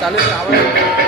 चालेल आवाज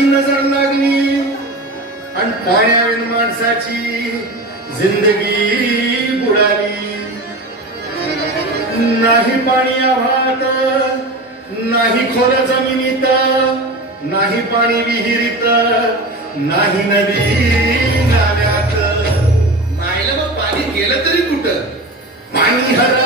कुणाची नजर लागली आणि पाण्याविन माणसाची जिंदगी बुडाली. नाही पाणी आव्हात नाही खोल जमिनीत नाही पाणी विहिरीत नाही नदी नाल्यात. मग पाणी गेलं तरी कुठं? पाणी हरवलं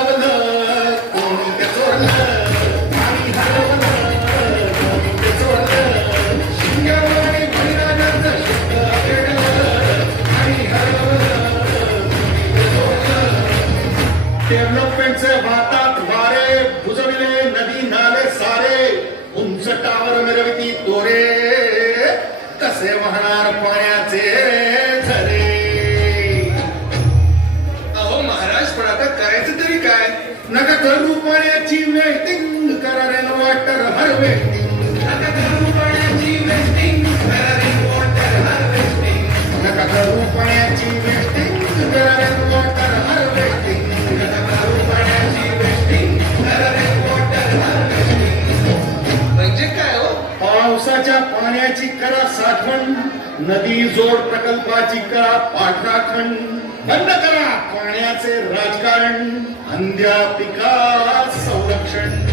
कसे वाहणार पाण्याचे झरे अहो महाराज पण आता करायचं तरी काय? नका करू पाण्याची वेळ करा वाटर वॉटर हार्वेस्टिंग जोड प्रकल्पाची करा पाठराखण बंद करा. पाण्याचे राजकारण अंध्या पिका संरक्षण.